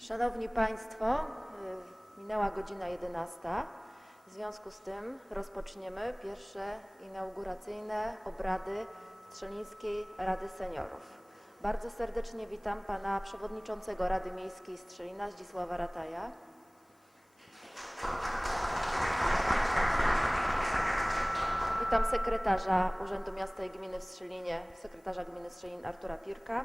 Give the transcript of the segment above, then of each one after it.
Szanowni Państwo, y, minęła godzina 11. W związku z tym rozpoczniemy pierwsze inauguracyjne obrady Strzelińskiej Rady Seniorów. Bardzo serdecznie witam Pana Przewodniczącego Rady Miejskiej Strzelina Zdzisława Rataja. Witam sekretarza Urzędu Miasta i Gminy w Strzelinie, sekretarza gminy Strzelin Artura Pirka.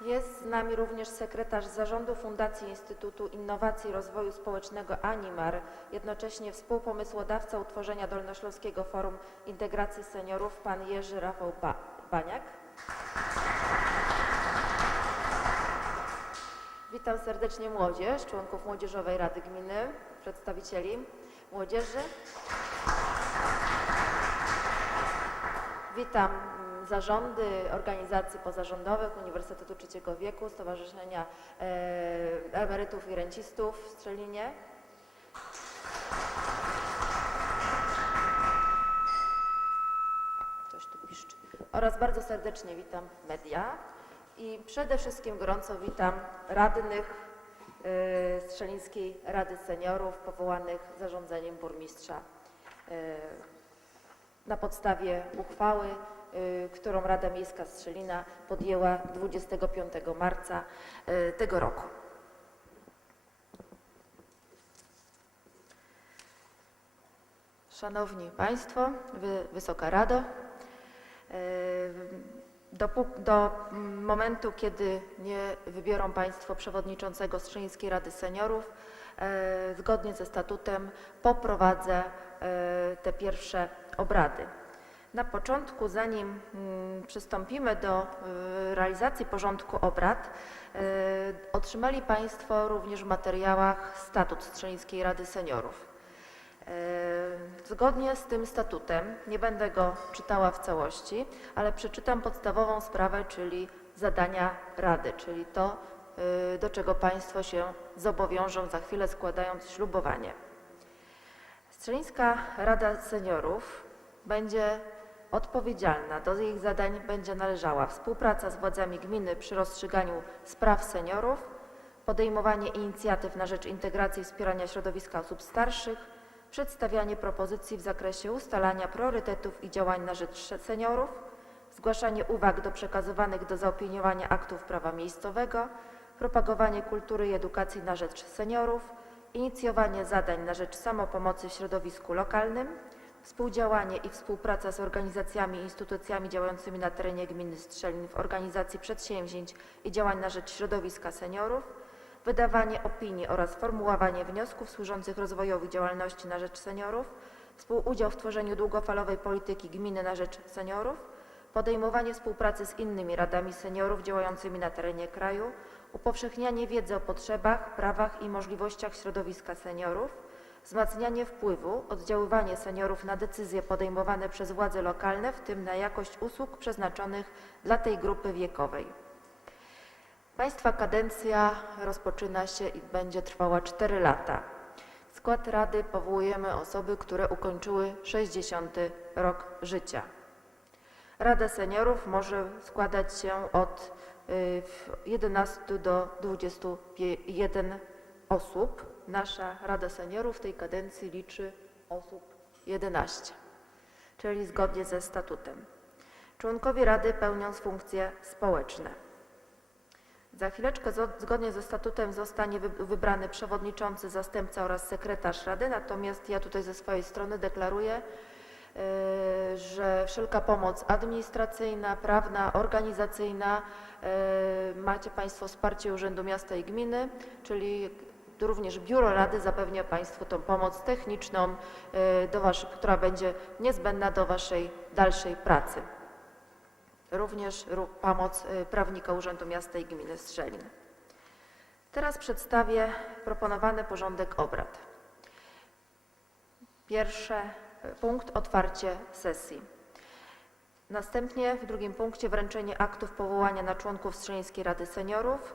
Jest z nami również sekretarz Zarządu Fundacji Instytutu Innowacji i Rozwoju Społecznego Animar, jednocześnie współpomysłodawca utworzenia Dolnośląskiego Forum Integracji Seniorów, pan Jerzy Rafał ba Baniak. Witam serdecznie młodzież, członków Młodzieżowej Rady Gminy, przedstawicieli młodzieży. Witam zarządy organizacji pozarządowych Uniwersytetu Trzeciego Wieku, Stowarzyszenia e, Emerytów i Rencistów w Strzelinie. Coś tu piszczy. Oraz bardzo serdecznie witam media i przede wszystkim gorąco witam radnych e, Strzelińskiej Rady Seniorów powołanych zarządzeniem burmistrza e, na podstawie uchwały, którą Rada Miejska Strzelina podjęła 25 marca y, tego roku. Szanowni Państwo, Wy, Wysoka Rado, y, do mm, momentu, kiedy nie wybiorą Państwo przewodniczącego Strzelińskiej Rady Seniorów, zgodnie ze statutem poprowadzę te pierwsze obrady. Na początku, zanim mm, przystąpimy do e, realizacji porządku obrad, e, otrzymali Państwo również w materiałach statut Strzelińskiej Rady Seniorów. E, Zgodnie z tym statutem, nie będę go czytała w całości, ale przeczytam podstawową sprawę, czyli zadania Rady, czyli to, y, do czego Państwo się zobowiążą za chwilę składając ślubowanie. Strzelińska Rada Seniorów będzie odpowiedzialna, do jej zadań będzie należała współpraca z władzami gminy przy rozstrzyganiu spraw seniorów, podejmowanie inicjatyw na rzecz integracji i wspierania środowiska osób starszych, przedstawianie propozycji w zakresie ustalania priorytetów i działań na rzecz seniorów, zgłaszanie uwag do przekazywanych do zaopiniowania aktów prawa miejscowego, propagowanie kultury i edukacji na rzecz seniorów, inicjowanie zadań na rzecz samopomocy w środowisku lokalnym, współdziałanie i współpraca z organizacjami i instytucjami działającymi na terenie gminy Strzelin w organizacji przedsięwzięć i działań na rzecz środowiska seniorów, wydawanie opinii oraz formułowanie wniosków służących rozwojowi działalności na rzecz seniorów, współudział w tworzeniu długofalowej polityki gminy na rzecz seniorów, podejmowanie współpracy z innymi radami seniorów działającymi na terenie kraju, upowszechnianie wiedzy o potrzebach, prawach i możliwościach środowiska seniorów, wzmacnianie wpływu, oddziaływanie seniorów na decyzje podejmowane przez władze lokalne, w tym na jakość usług przeznaczonych dla tej grupy wiekowej. Państwa kadencja rozpoczyna się i będzie trwała 4 lata. W skład Rady powołujemy osoby, które ukończyły 60 rok życia. Rada Seniorów może składać się od y, w 11 do 21 osób. Nasza Rada Seniorów w tej kadencji liczy osób 11, czyli zgodnie ze statutem. Członkowie Rady pełnią funkcje społeczne. Za chwileczkę zgodnie ze statutem zostanie wy- wybrany przewodniczący, zastępca oraz sekretarz Rady, natomiast ja tutaj ze swojej strony deklaruję, e, że wszelka pomoc administracyjna, prawna, organizacyjna, e, macie Państwo wsparcie Urzędu Miasta i Gminy, czyli również Biuro Rady zapewnia Państwu tą pomoc techniczną, e, do wasz, która będzie niezbędna do Waszej dalszej pracy również ró- pomoc y, prawnika Urzędu Miasta i Gminy Strzelin. Teraz przedstawię proponowany porządek obrad. Pierwszy y, punkt otwarcie sesji. Następnie w drugim punkcie wręczenie aktów powołania na członków Strzelińskiej Rady Seniorów.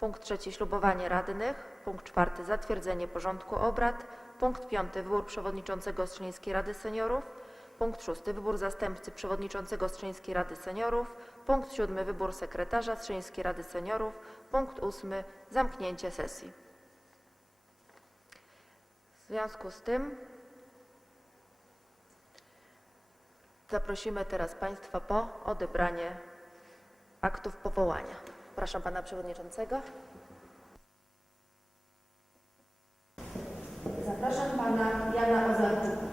Punkt trzeci ślubowanie radnych. Punkt czwarty zatwierdzenie porządku obrad. Punkt piąty wybór przewodniczącego Strzelińskiej Rady Seniorów. Punkt szósty wybór zastępcy przewodniczącego Strzyńskiej Rady Seniorów. Punkt siódmy wybór sekretarza Strzeńskiej Rady Seniorów. Punkt ósmy zamknięcie sesji. W związku z tym zaprosimy teraz Państwa po odebranie aktów powołania. Proszę Pana Przewodniczącego. Zapraszam Pana Jana Ozarczuka.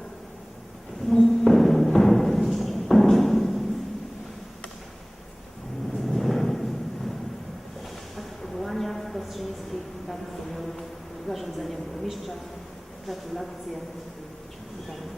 Akt powołania do Strzeńskiej Rady Seniorów zarządzeniem burmistrza. Gratulacje. Zapraszam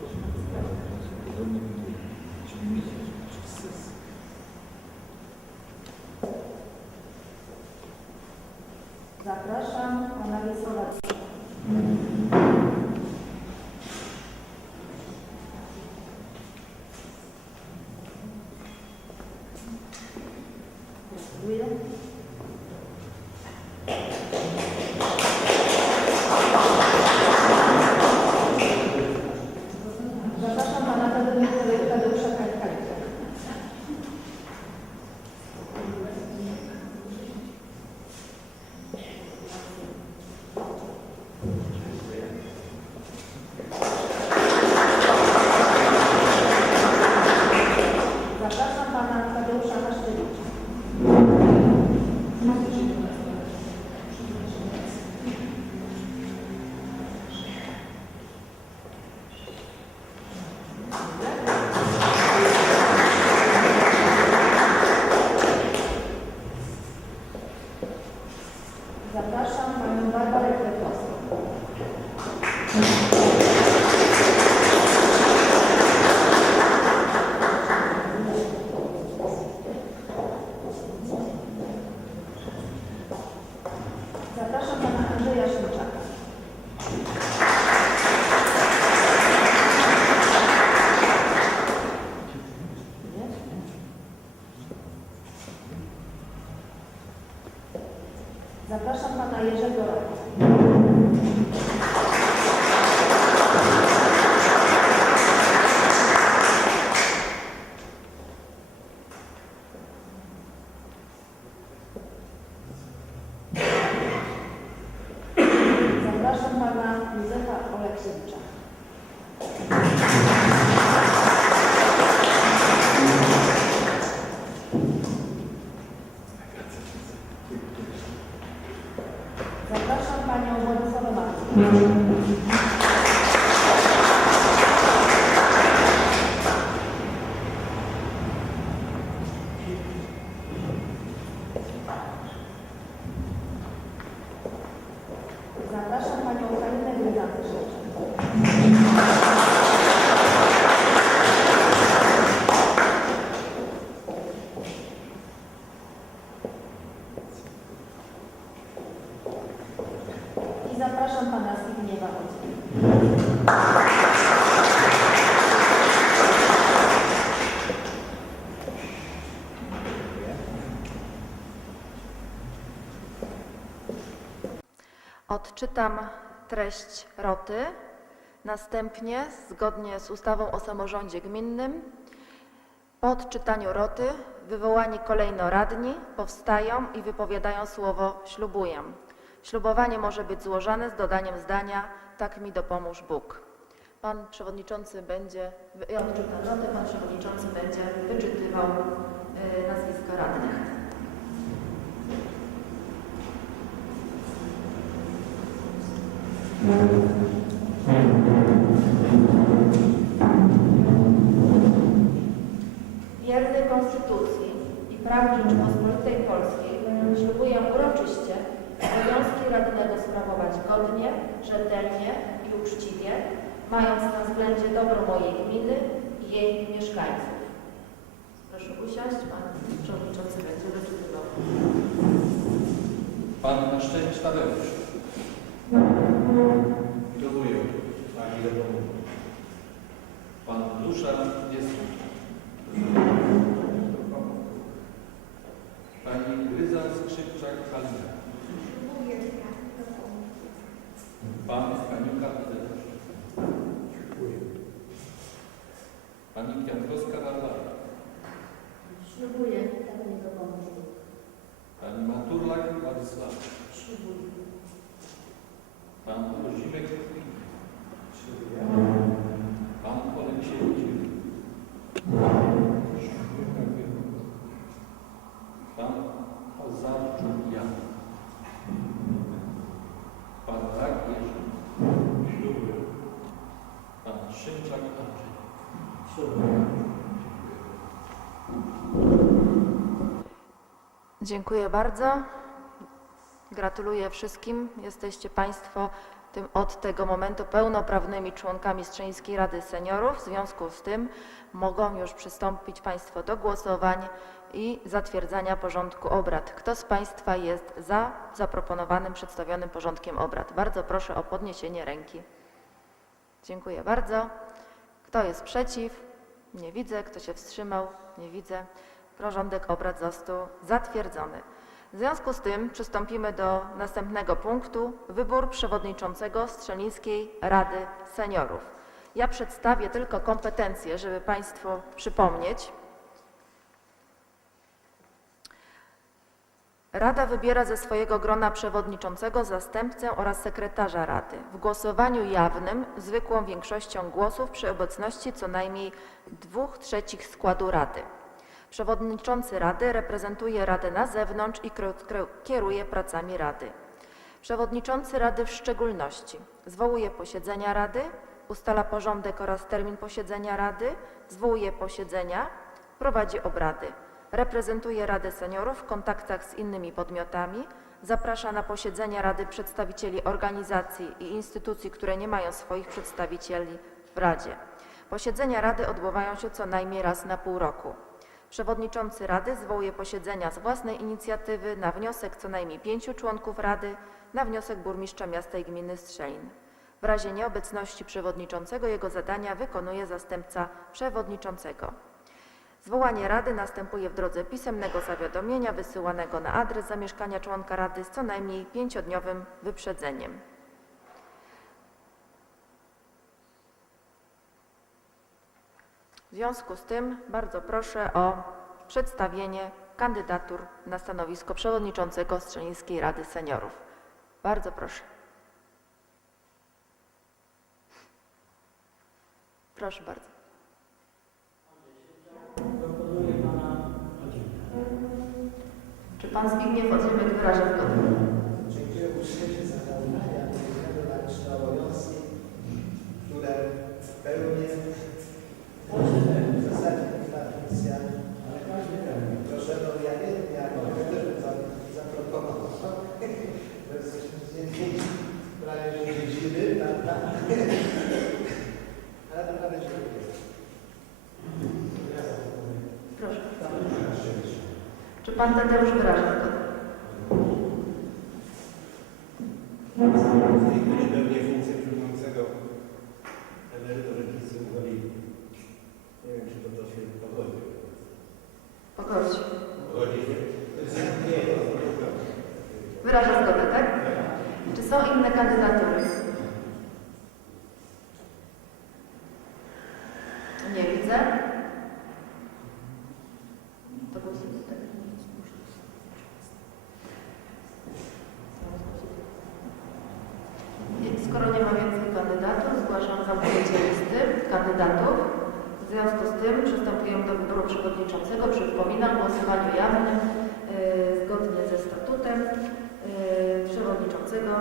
Zapraszam pana Jerzego. Mm-hmm. Odczytam treść roty. Następnie, zgodnie z ustawą o samorządzie gminnym, po odczytaniu roty wywołani kolejno radni powstają i wypowiadają słowo ślubuję. Ślubowanie może być złożone z dodaniem zdania tak mi dopomóż Bóg. Pan przewodniczący będzie, ja odczytam rotę, pan przewodniczący będzie wyczytywał y, nazwiska radnych. Wierny Konstytucji i prawu Rzeczypospolitej Polskiej ślubuję uroczyście obowiązki radnego sprawować godnie, rzetelnie i uczciwie, mając na względzie dobro mojej gminy i jej mieszkańców. Proszę usiąść, pan przewodniczący będzie wyczytywał. Pan Szczęść Tadeusz. Kierują Pani do domu. Pan dusza nie słucha. Pani Gryza Skrzypczak Kalina. Pan Kaniuka Tadeusz. Pani Kwiatkowska Barbara. Ślubuję, tak mi to pomoże. Pani Maturlak Władysław. Ślubuję. Pan Włodzimierz Pan Oleksiewicz, Pan Ozarczuk Jan, Pan Ragierz Śluby, Pan Szymczak Andrzej. Dziękuję bardzo. Gratuluję wszystkim. Jesteście Państwo tym, od tego momentu pełnoprawnymi członkami Strzeńskiej Rady Seniorów. W związku z tym mogą już przystąpić Państwo do głosowań i zatwierdzania porządku obrad. Kto z Państwa jest za zaproponowanym, przedstawionym porządkiem obrad? Bardzo proszę o podniesienie ręki. Dziękuję bardzo. Kto jest przeciw? Nie widzę. Kto się wstrzymał? Nie widzę. Porządek obrad został zatwierdzony. W związku z tym przystąpimy do następnego punktu. Wybór przewodniczącego Strzelińskiej Rady Seniorów. Ja przedstawię tylko kompetencje, żeby Państwu przypomnieć. Rada wybiera ze swojego grona przewodniczącego, zastępcę oraz sekretarza Rady. W głosowaniu jawnym zwykłą większością głosów przy obecności co najmniej dwóch trzecich składu Rady. Przewodniczący Rady reprezentuje Radę na zewnątrz i kieruje pracami Rady. Przewodniczący Rady w szczególności zwołuje posiedzenia Rady, ustala porządek oraz termin posiedzenia Rady, zwołuje posiedzenia, prowadzi obrady. Reprezentuje Radę Seniorów w kontaktach z innymi podmiotami, zaprasza na posiedzenia Rady przedstawicieli organizacji i instytucji, które nie mają swoich przedstawicieli w Radzie. Posiedzenia Rady odbywają się co najmniej raz na pół roku. Przewodniczący Rady zwołuje posiedzenia z własnej inicjatywy na wniosek co najmniej pięciu członków Rady, na wniosek burmistrza miasta i gminy Strzelin. W razie nieobecności przewodniczącego jego zadania wykonuje zastępca przewodniczącego. Zwołanie Rady następuje w drodze pisemnego zawiadomienia wysyłanego na adres zamieszkania członka Rady z co najmniej pięciodniowym wyprzedzeniem. W związku z tym bardzo proszę o przedstawienie kandydatur na stanowisko przewodniczącego Strzelińskiej Rady Seniorów. Bardzo proszę. Proszę bardzo. Czy pan Zbigniew Odziemek wyraża zgodę? Pan Tadeusz wyraża związku z tym przystępujemy do wyboru przewodniczącego. Przypominam, w głosowaniu jawnym, e, zgodnie ze statutem, e, przewodniczącego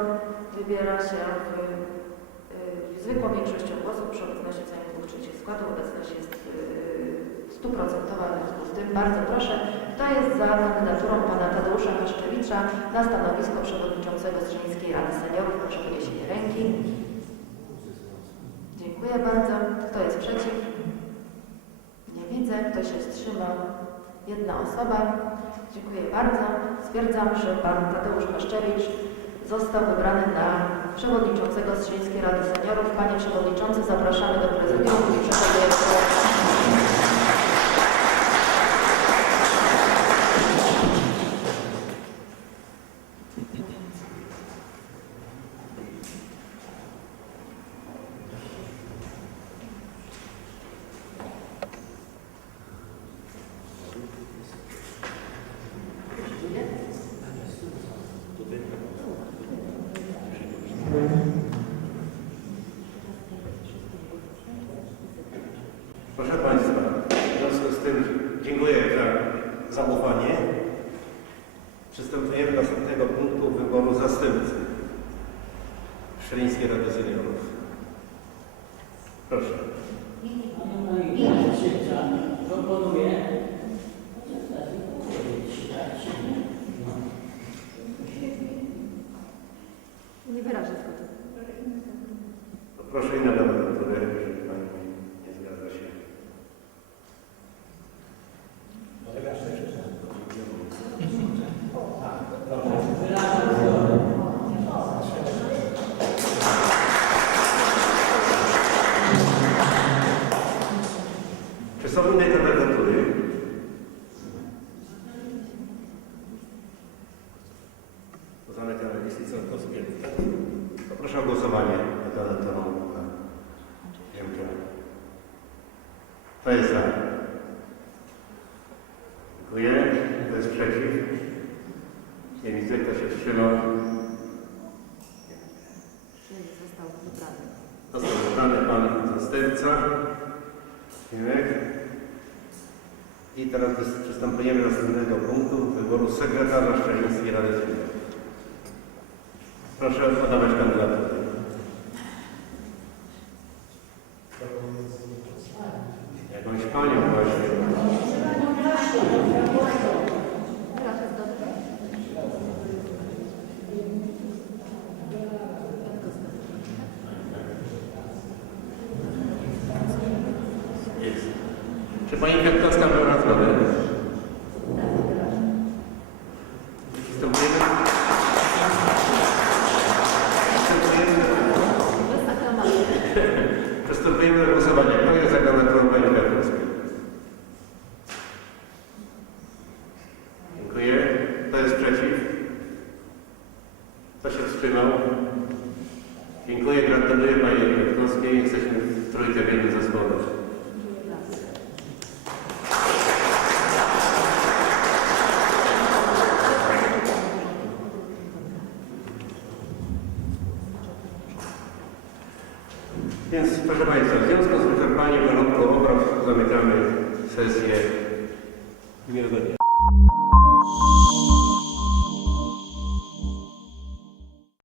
wybiera się w, e, zwykłą większością głosów przy obecności co najmniej dwóch trzecich składu. Obecność jest stuprocentowa, w związku z tym bardzo proszę, kto jest za kandydaturą pana Tadeusza Haszczewicza na stanowisko przewodniczącego Strzeńskiej Rady Seniorów? Proszę o podniesienie ręki. Dziękuję bardzo. Kto jest przeciw? Widzę. Kto się wstrzymał? Jedna osoba. Dziękuję bardzo. Stwierdzam, że pan Tadeusz Haszczewicz został wybrany na przewodniczącego Strzeńskiej Rady Seniorów. Panie przewodniczący, zapraszamy do prezydium i przekazujemy Proszę i nadawać. Kto jest za? Dziękuję. Kto jest przeciw? Nie widzę, kto się wstrzymał. Został wybrany. Został wybrany pan zastępca. Dziękuję. I teraz przystępujemy do następnego punktu wyboru sekretarza Szczelińskiej Rady Seniorów. Proszę podawać kandydatury. Jakąś panią właśnie. Jest. Czy pani Kwiatkowska była zgodę? Przystępujemy. Przystępujemy. Przystępujemy do głosowania. Kto jest za kandydaturą pani Kwiatkowskiej? Dziękuję. Kto jest przeciw? Kto się wstrzymał? Dziękuję, gratuluję Pani Kwiatkowskiej. Jesteśmy w trójce w jednym zespole.